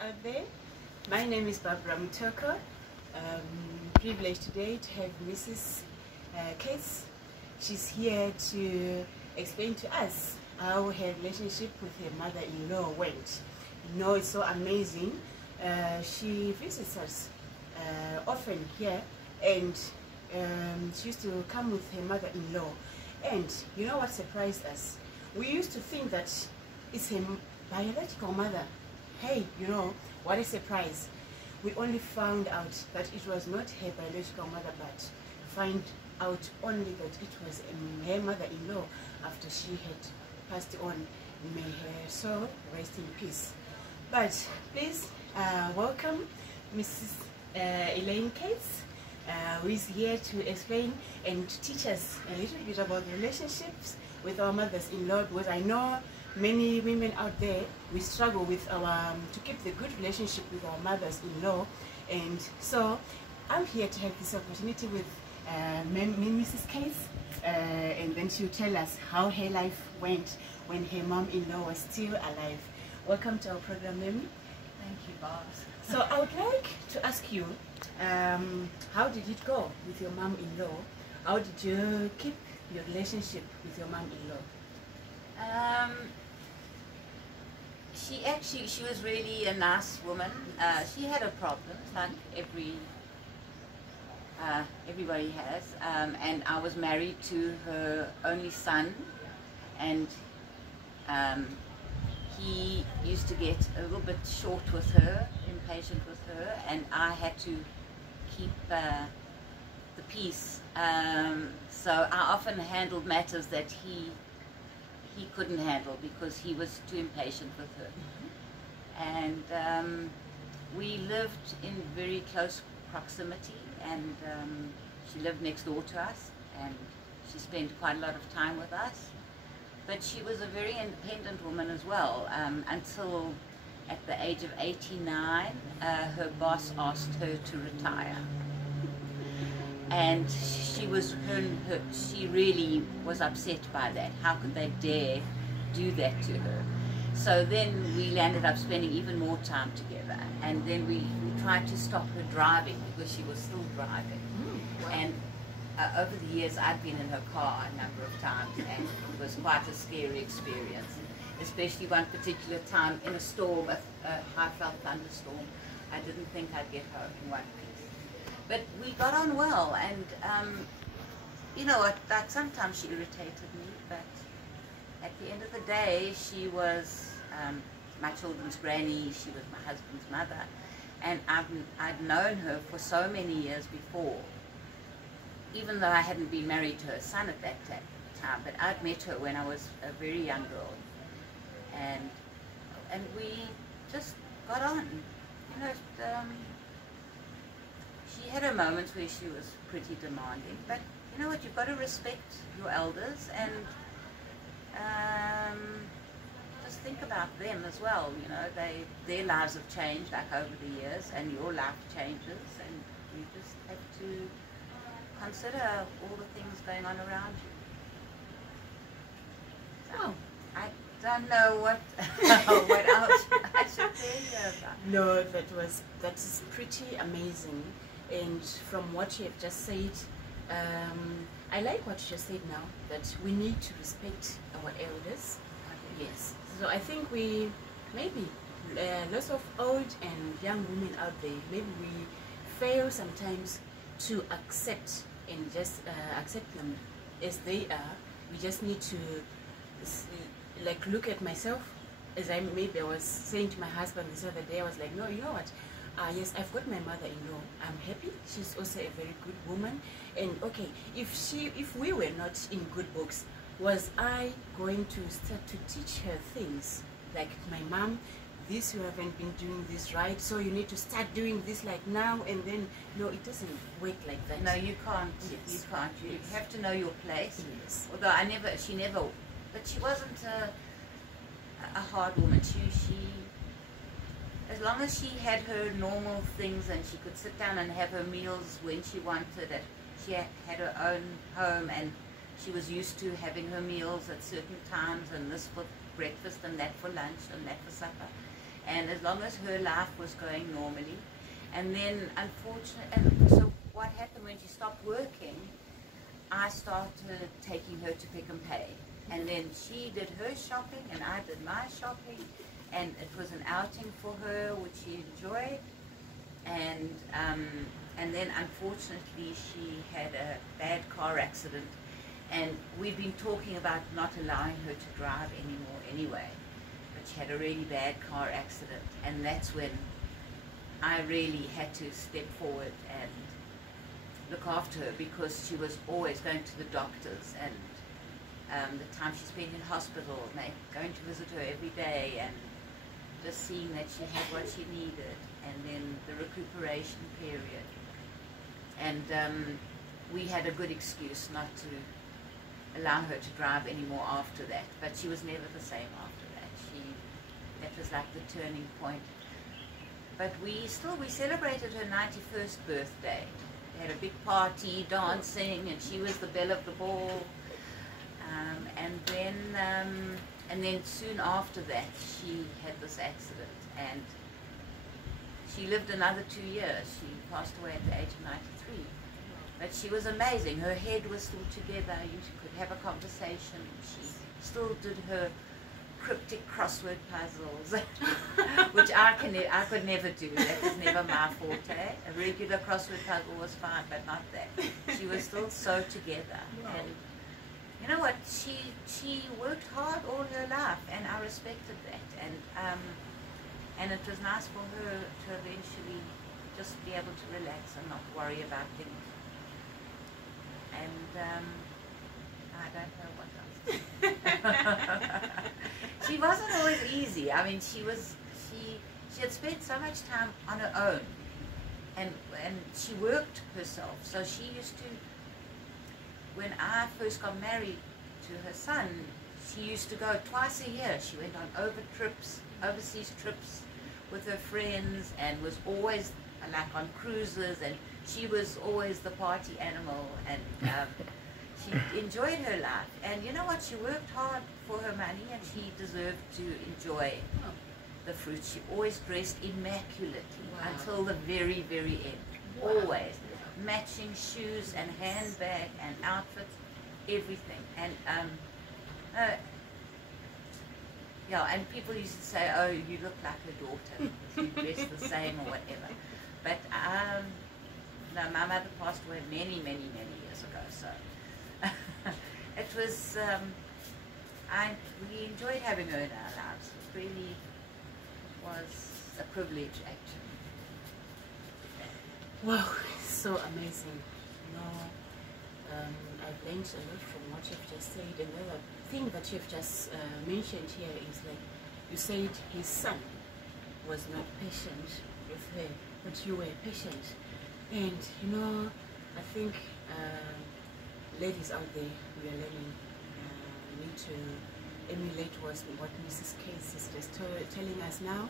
out there. My name is Barbara Mutoko. Privileged today to have Mrs. Case. She's here to explain to us how her relationship with her mother-in-law went. You know, it's so amazing. She visits us often here, and she used to come with her mother-in-law. And you know what surprised us? We used to think that it's her biological mother. Hey, you know, what a surprise. We only found out that it was not her biological mother, but find out only that it was her mother-in-law after she had passed on. May her soul rest in peace. But please welcome Mrs. Elaine Cates, who is here to explain and to teach us a little bit about the relationships with our mothers-in-law, because I know many women out there, we struggle with our to keep the good relationship with our mothers-in-law. And so I'm here to have this opportunity with Mrs. Case, and then she'll tell us how her life went when her mom-in-law was still alive. Welcome to our program, Mimi. Thank you, boss. So I would like to ask you, how did it go with your mom-in-law? How did you keep your relationship with your mom-in-law? She was really a nice woman. She had her problems, like everybody has. And I was married to her only son, and he used to get a little bit short with her, impatient with her, and I had to keep the peace. So I often handled matters that he couldn't handle because he was too impatient with her. And we lived in very close proximity, and she lived next door to us, and she spent quite a lot of time with us. But she was a very independent woman as well, until at the age of 89, her boss asked her to retire. And she really was upset by that. How could they dare do that to her? So then we ended up spending even more time together. And then we tried to stop her driving because she was still driving. Wow. And over the years, I'd been in her car a number of times, and it was quite a scary experience. Especially one particular time in a storm, a high-felt thunderstorm. I didn't think I'd get home in one piece. But we got on well, and you know what, like sometimes she irritated me, but at the end of the day, she was my children's granny, she was my husband's mother, and I'd known her for so many years before, even though I hadn't been married to her son at that time, but I'd met her when I was a very young girl, and we just got on, you know. She had her moments where she was pretty demanding, but you know what, you've got to respect your elders, and just think about them as well. You know, their lives have changed like over the years, and your life changes, and you just have to consider all the things going on around you. So, I don't know what what else I should tell you about. No, that is pretty amazing. And from what you have just said, I like what you just said now, that we need to respect our elders. Yes. So I think we, maybe lots of old and young women out there, maybe we fail sometimes to accept and just accept them as they are. We just need to like look at myself, as I was saying to my husband this other day. I was like, no, you know what? Yes, I've got my mother-in-law. I'm happy. She's also a very good woman. And okay, if we were not in good books, was I going to start to teach her things like, my mom, this, you haven't been doing this right, so you need to start doing this like now and then? No, it doesn't work like that. No, you can't. Yes. You can't. You have to know your place. Yes. Although she never, but she wasn't a hard woman. She as long as she had her normal things and she could sit down and have her meals when she wanted it, she had her own home, and she was used to having her meals at certain times, and this for breakfast and that for lunch and that for supper. and as long as her life was going normally. And then unfortunately, so what happened when she stopped working, I started taking her to Pick and Pay, and then she did her shopping and I did my shopping, and it was an outing for her which she enjoyed. And then unfortunately she had a bad car accident, and we've been talking about not allowing her to drive anymore anyway, but she had a really bad car accident, and that's when I really had to step forward and look after her, because she was always going to the doctors, and the time she spent in hospital, going to visit her every day, and just seeing that she had what she needed, and then the recuperation period. And we had a good excuse not to allow her to drive anymore after that, but she was never the same after that. That was like the turning point. But we celebrated her 91st birthday. We had a big party, dancing, and she was the belle of the ball. And then soon after that, she had this accident, and she lived another 2 years. She passed away at the age of 93. But she was amazing. Her head was still together. You could have a conversation. She still did her cryptic crossword puzzles, which I could never do. That was never my forte. A regular crossword puzzle was fine, but not that. She was still so together. And you know what? She worked hard all her life, and I respected that. And it was nice for her to eventually just be able to relax and not worry about things. And I don't know what else. She wasn't always easy. I mean, she had spent so much time on her own, and she worked herself. So she used to, when I first got married to her son, she used to go twice a year. She went on overseas trips with her friends, and was always like on cruises, and she was always the party animal, and she enjoyed her life. And you know what? She worked hard for her money, and she deserved to enjoy the fruit. She always dressed immaculately until the very, very end. Always. Matching shoes and handbag and outfits, everything. And and people used to say, "Oh, you look like her daughter. You dress the same," or whatever. But no, my mother passed away many, many, many years ago. So it was. We enjoyed having her in our lives. It really was a privilege, actually. Wow, so amazing. I've learned a lot from what you've just said. And the other thing that you've just mentioned here is, like you said, his son was not patient with her, but you were patient. And I think ladies out there, we are learning. We need to emulate what Mrs. Case is just telling us now.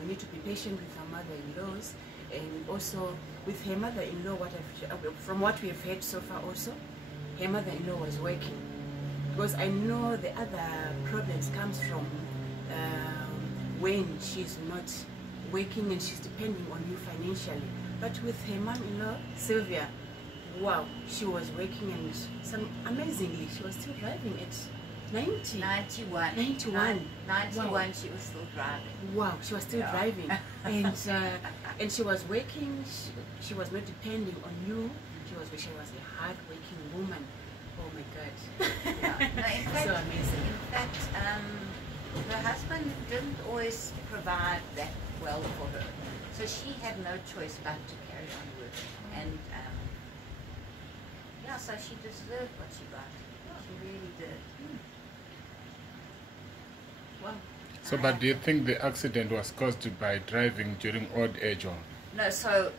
We need to be patient with our mother-in-laws, and also with her mother-in-law. From what we have heard so far, also her mother-in-law was working, because I know the other problems comes from when she's not working and she's depending on you financially. But with her mom-in-law, Sylvia, wow, she was working, and amazingly she was still driving at 91. 91, wow. she was still driving. Wow, she was still driving. And she was working. She was not depending on you. She was a hard-working woman. Oh my God. No, in fact, so amazing. In fact, her husband didn't always provide that well for her, so she had no choice but to carry on working. And so she deserved what she got. She really did. Well, So, but do you think the accident was caused by driving during old age, or? No, so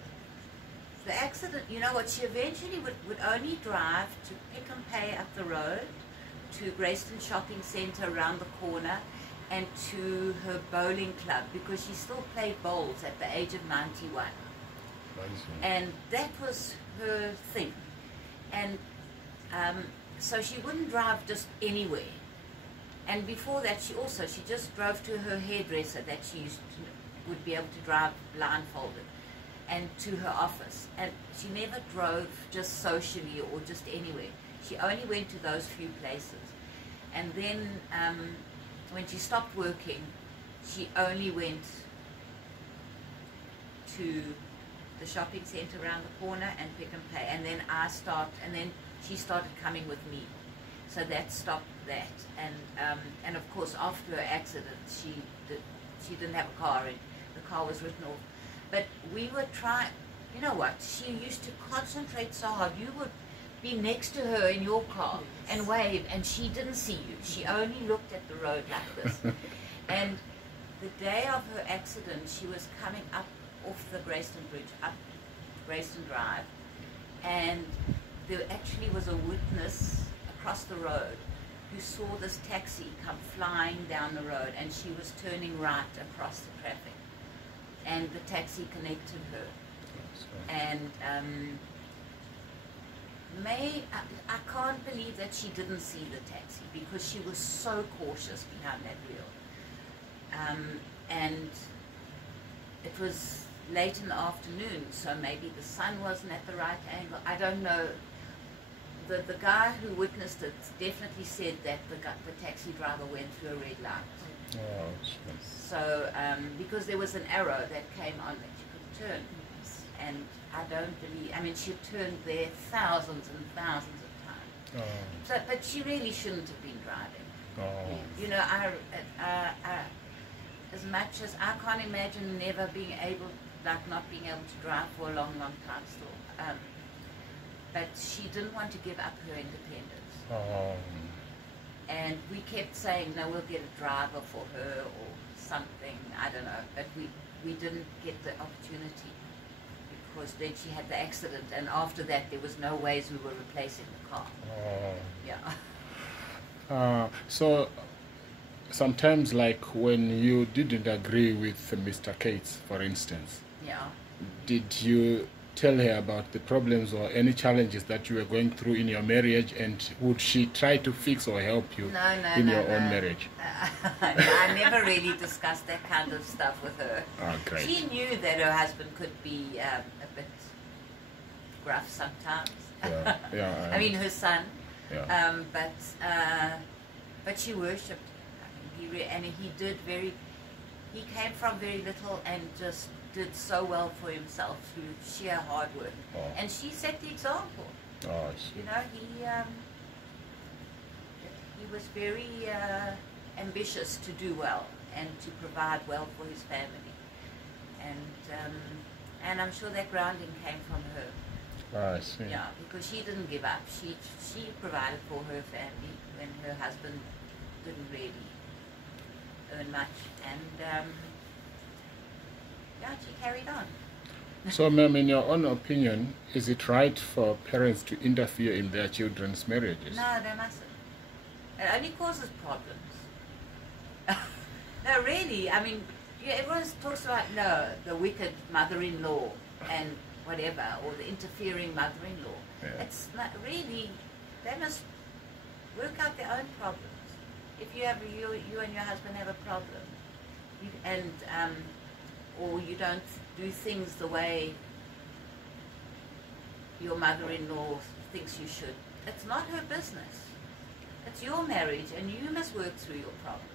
the accident, you know what, she eventually would only drive to Pick and Pay up the road, to Grayston Shopping Centre around the corner, and to her bowling club, because she still played bowls at the age of 91. And that was her thing. And so she wouldn't drive just anywhere. And before that, she just drove to her hairdresser that she would be able to drive blindfolded, and to her office. And she never drove just socially or just anywhere. She only went to those few places. And then when she stopped working, she only went to the shopping centre around the corner and Pick and Pay. And then she started coming with me. So that stopped that. And of course, after her accident, she didn't have a car, and the car was written off. But we were trying, you know what, she used to concentrate so hard. You would be next to her in your car and wave, and she didn't see you. She only looked at the road like this. And the day of her accident, she was coming up off the Grayston Bridge, up Grayston Drive, and there actually was a witness across the road who saw this taxi come flying down the road, and she was turning right across the traffic, and the taxi connected her. And I can't believe that she didn't see the taxi, because she was so cautious behind that wheel. And it was late in the afternoon, so maybe the sun wasn't at the right angle. I don't know. The guy who witnessed it definitely said that the taxi driver went through a red light. Oh, sure. So, because there was an arrow that came on that you could turn. And I don't believe, I mean, she turned there thousands and thousands of times. Oh. So, but she really shouldn't have been driving. Oh. You know, as much as I can't imagine never being able, like not being able to drive for a long, long time still. But she didn't want to give up her independence. Oh. And we kept saying, no, we'll get a driver for her or something, I don't know. But we didn't get the opportunity, because then she had the accident, and after that there was no ways we were replacing the car. Oh. Yeah. So sometimes, like when you didn't agree with Mr. Cates, for instance, Yeah. did you tell her about the problems or any challenges that you were going through in your marriage, and would she try to fix or help you in your own marriage? I never really discussed that kind of stuff with her. Oh, great. She knew that her husband could be a bit gruff sometimes. Yeah, yeah. I mean, her son. Yeah. But she worshipped him. I mean, he came from very little and just did so well for himself through sheer hard work. Oh. And she set the example. Oh, You know, he was very ambitious to do well and to provide well for his family. And I'm sure that grounding came from her. I see. Yeah, because she didn't give up. She provided for her family when her husband didn't really earn much. And yeah, she carried on. So, ma'am, in your own opinion, is it right for parents to interfere in their children's marriages? No, they mustn't. It only causes problems. No, really. I mean, everyone talks about, the wicked mother-in-law and whatever, or the interfering mother-in-law. Yeah. It's not really, they must work out their own problems. If you and your husband have a problem, or you don't do things the way your mother-in-law thinks you should, it's not her business. It's your marriage, and you must work through your problems.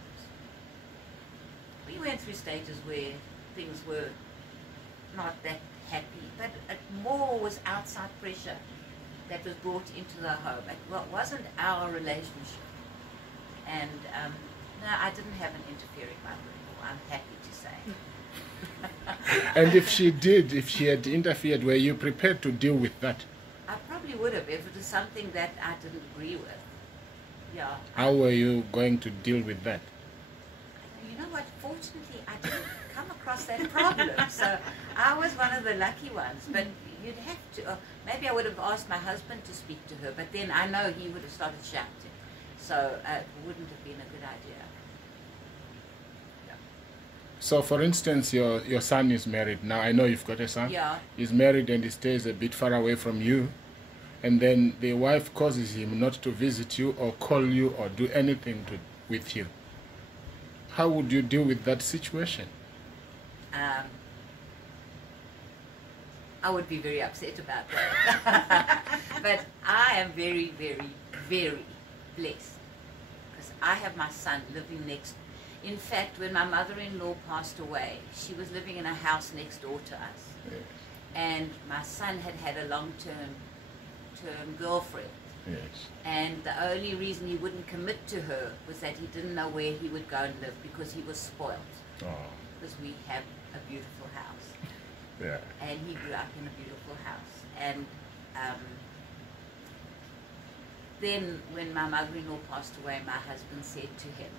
We went through stages where things were not that happy, but it more was outside pressure that was brought into the home. It wasn't our relationship. And no, I didn't have an interfering mother-in-law, I'm happy to say. And if she had interfered, were you prepared to deal with that? I probably would have, if it was something that I didn't agree with. Yeah. How were you going to deal with that? You know what, fortunately I didn't come across that problem, so I was one of the lucky ones. But you'd have to, maybe I would have asked my husband to speak to her, but then I know he would have started shouting, so it wouldn't have been a good idea. Yeah. So, for instance, your son is married now. I know you've got a son. Yeah. He's married and he stays a bit far away from you. And then the wife causes him not to visit you or call you or do anything with you. How would you deal with that situation? I would be very upset about that. But I am very, very, very blessed because I have my son living next. In fact, when my mother-in-law passed away, she was living in a house next door to us. Yes. And my son had a long-term girlfriend. Yes. And the only reason he wouldn't commit to her was that he didn't know where he would go and live because he was spoiled. Oh. Because we have a beautiful house. Yeah. And he grew up in a beautiful house. And then when my mother-in-law passed away, my husband said to him,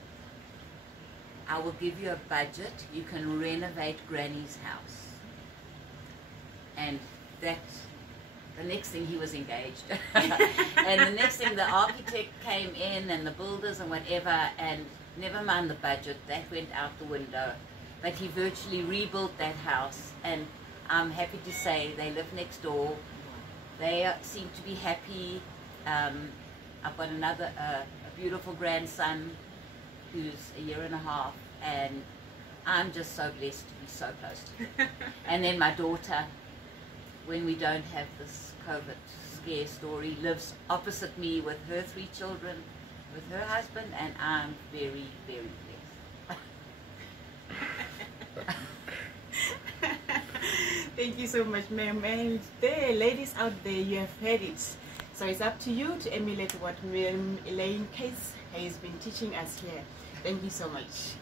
I will give you a budget, you can renovate Granny's house. And that, the next thing he was engaged. And the next thing the architect came in and the builders and whatever, and never mind the budget, that went out the window. But he virtually rebuilt that house, and I'm happy to say they live next door. They seem to be happy. I've got another, a beautiful grandson who's a year and a half, and I'm just so blessed to be so close to him. And then my daughter, when we don't have this COVID scare story, lives opposite me with her 3 children, with her husband, and I'm very, very blessed. Thank you so much, ma'am. And there, ladies out there, you have heard it. So it's up to you to emulate what Elaine Case has been teaching us here. Thank you so much.